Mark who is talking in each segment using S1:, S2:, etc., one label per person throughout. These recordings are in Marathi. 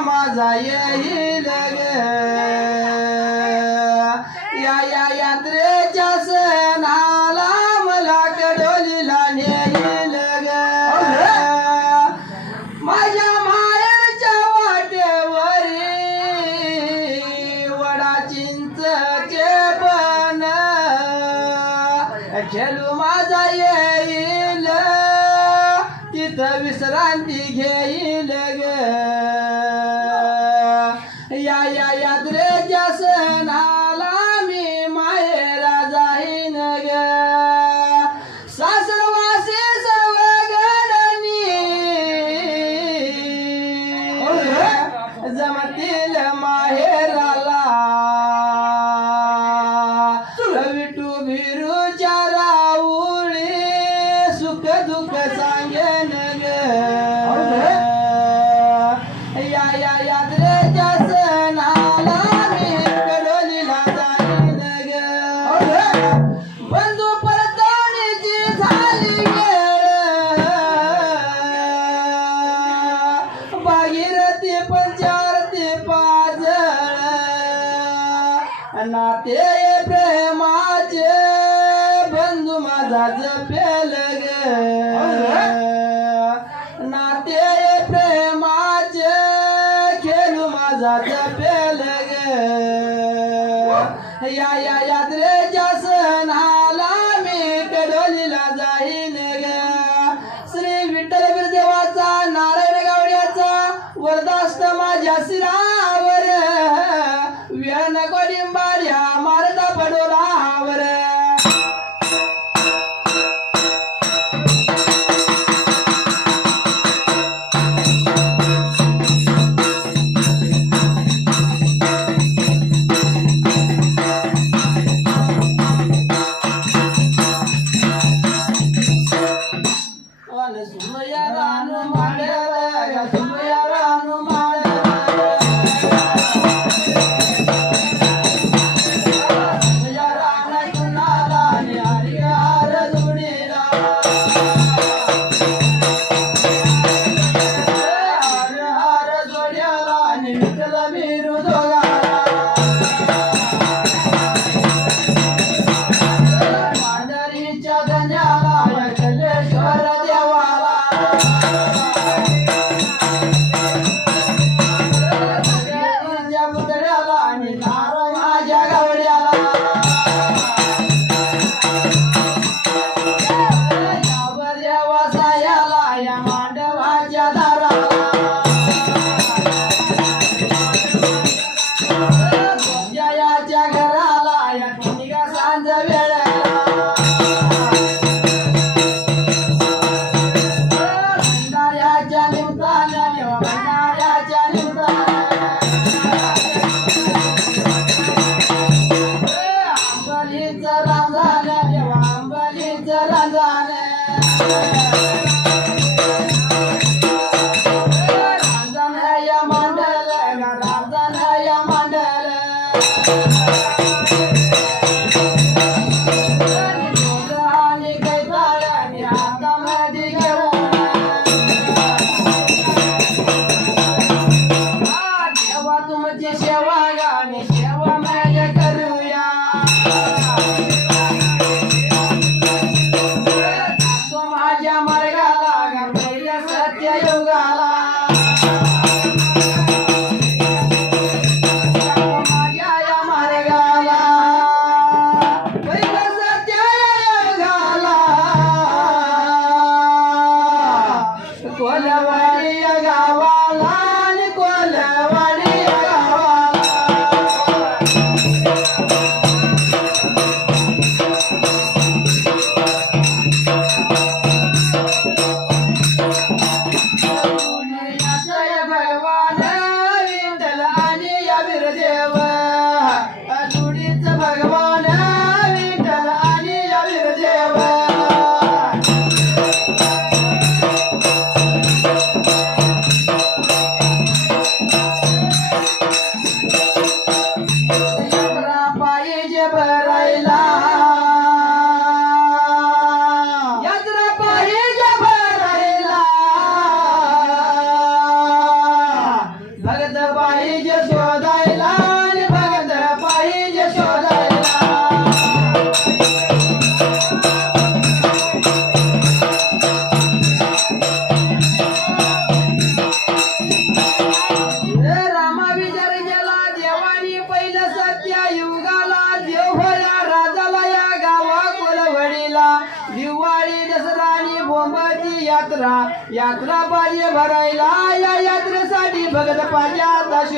S1: माझा येईल ग. या या आणि धार माझ्या रांजाने देवा आंबलीच रांजाने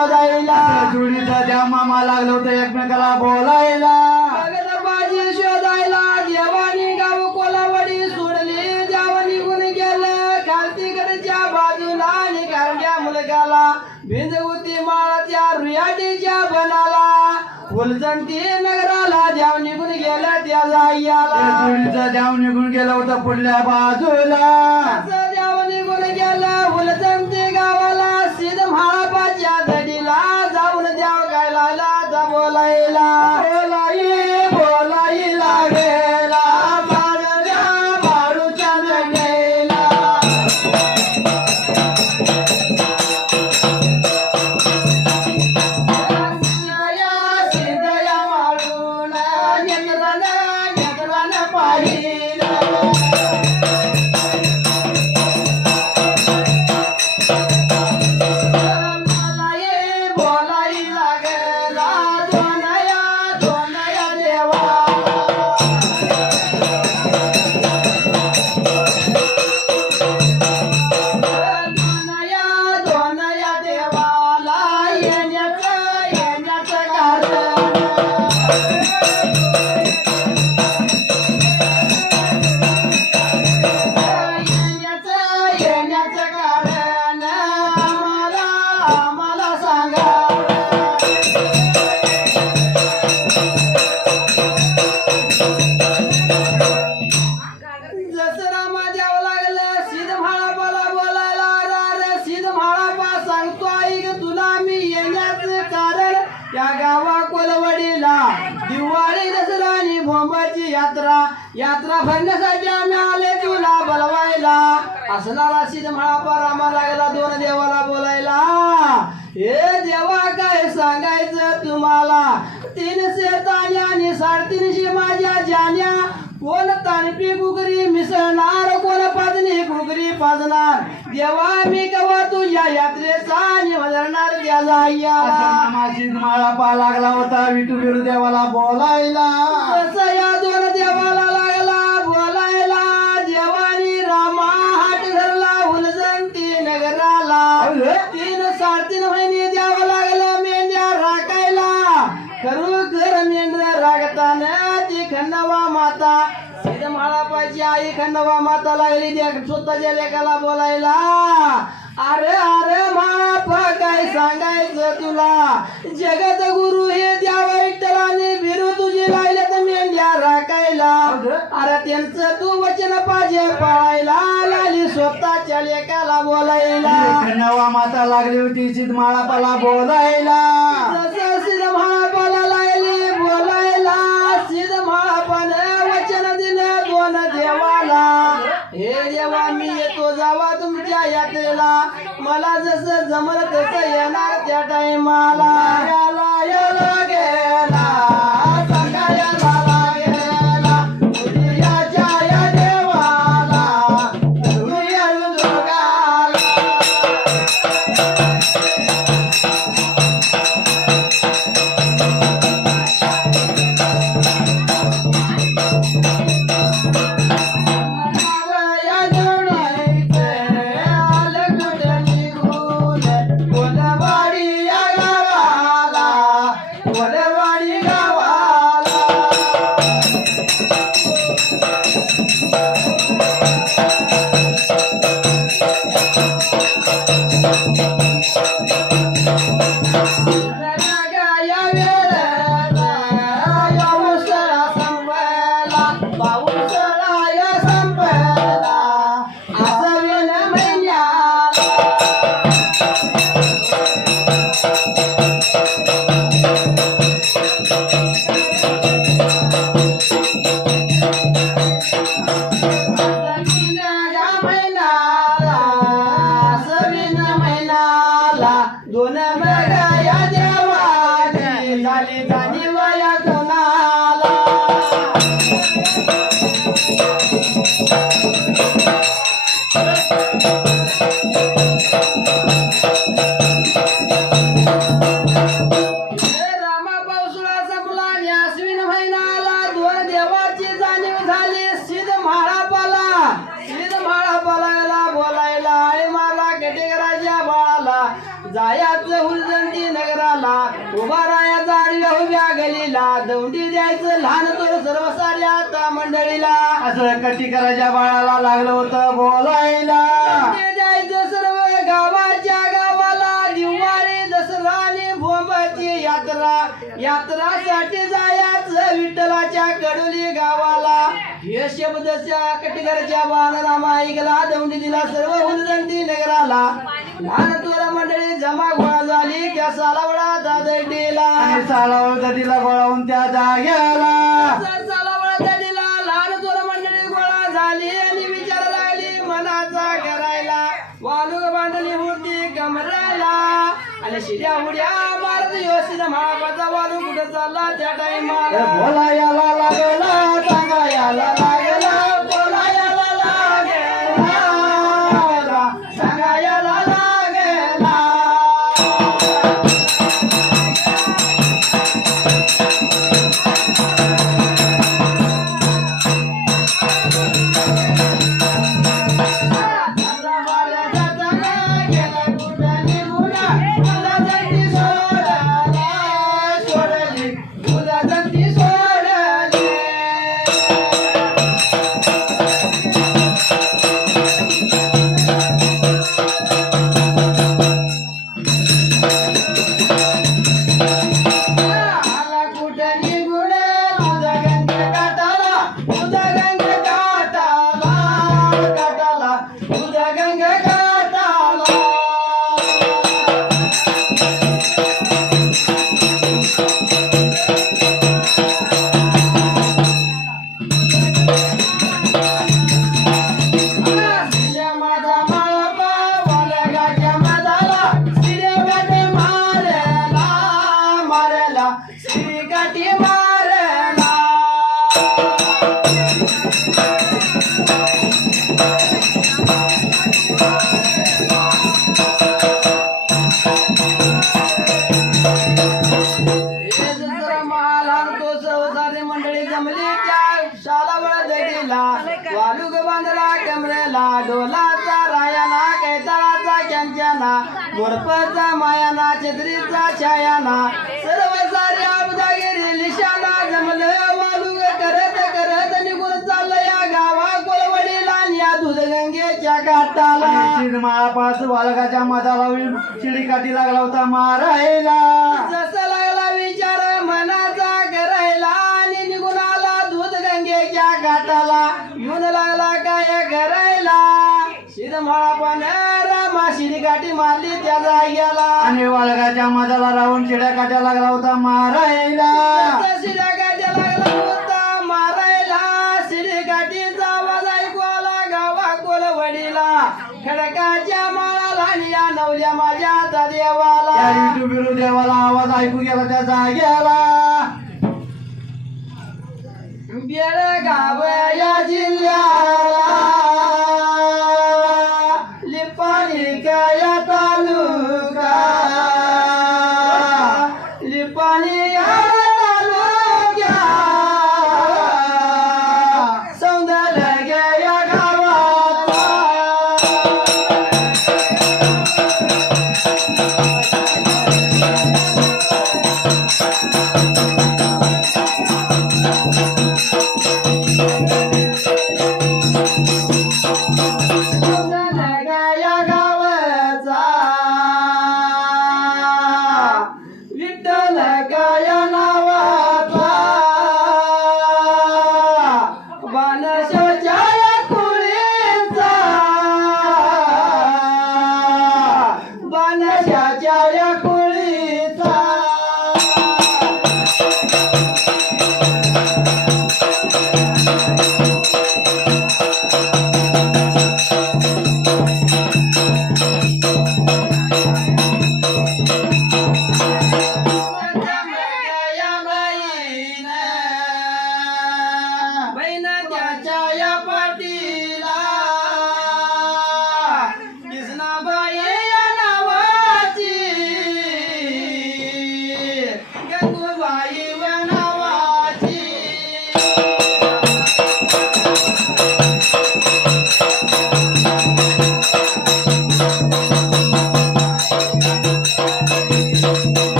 S1: शोधायला
S2: जुडीचा द्या मामा लागलं होतं एकमेकाला बोलायला.
S1: पाहिजे शोधायला देवानी गाव कोलावडी सोडली. देवा निघून गेलं कार्तिकडच्या बाजूला आणि कारड्या मुलगाला. भिंज होती माळाच्या रुयाटीच्या बनाला. फुलजंती नगराला देव निघून गेलं त्या जायला
S2: जुडीचा द्याव निघून गेलं होतं पुढल्या बाजूला.
S1: या गावा कोलवडीला दिवाळी दसरा आणि यात्रा. यात्रा भरण्यासाठी आम्ही आले तुला बोलवायला. असणारा सिद्ध म्हाळापा आम्हाला लागला दोन देवाला बोलायला. हे देवा काय सांगायचं तुम्हाला? तीनशे ताल्या आणि साडेतीनशे माझ्या जाण्या. कोण तानपी कुकरी मिसळणार? कोण पाजणी कुकरी पाजणार? देवा मी कवा तुझ्या यात्रेचा वजरणार त्या जाय्या
S2: माशीत माळा पा लागला होता विठू बिरू देवाला बोलायला
S1: आई खंडवा माता लागली त्या स्वतःच्या लेकाला बोलायला? अरे अरे माप काय सांगायचं तुला? जगत गुरु हे द्यावा विठ्ठलाने बिरू तुझी लागले तर मेंढ्या राखायला. अरे त्यांचं तू वचन पाहिजे पाळायला. लागली स्वतःच्या लेकाला बोलायला.
S2: खंडावा माता लागली होती सीत माळापाला बोलायला.
S1: या यात्रेला मला जसं जमल तसं येणार त्या
S2: टायमाला करायच्या बाळाला लागलं होतं बोलायला.
S1: जायचं सर्व गावाच्या गावाला दिवाळी दसरा आणि भोंबाची यात्रा. यात्रासाठी जायचं विठ्ठलाच्या कडोली गावाला. हे शब्दच्या कटिकरच्या बाणरामा ऐकला दौंडी दिला सर्व हुलदंडी नगराला. लहान तोरा मंडळी जमा गोळा झाली त्या सालावडा दादडीला
S2: आणि सालावर गदीला गोळावून त्या जाग्याला
S1: वालू बांधली होती कमराला आणि शिड्या उड्या मारत योसिन महापाचा वालू कुठं चालला त्या टाइमाला
S2: बोलायला लागला सांगायला लागला.
S1: वालुग बांधला कमरेला डोलाचा रायाना कैताळाचा कॅंच्याना मोरपचा मायाना छत्रीचा छायाना. सर्व सारी अबदागिरी लिशाना जमलं वालुग करत करत निघून चाललं या गावा कोलवडीला आणि या दूधगंगेच्या काटाला
S2: माळा पाच बालकाच्या मधाला चिडी काठी लागला होता मारायला.
S1: जसा लागला विचार मनाचा करायला आणि निघून आला दूध गंगेच्या घाटाला येऊन लागला काय करायला शिरमाळा पण रामा शिरी गाठी मारली त्या जाग्याला
S2: आणि बालकाच्या मधाला राहून चिड्या काट्या लागला होता मारायला.
S1: शिऱ्या गाठ्या लागला होता मारायला. शिरी गाठीचा आवाज ऐकू आला गावा कोलवडीला खडकाच्या माळाला आणि या नवल्या माझ्या देवाला.
S2: विरू देवाला आवाज ऐकू गेला त्या जाग्याला.
S1: बेळगाव या जिल्ह्याला.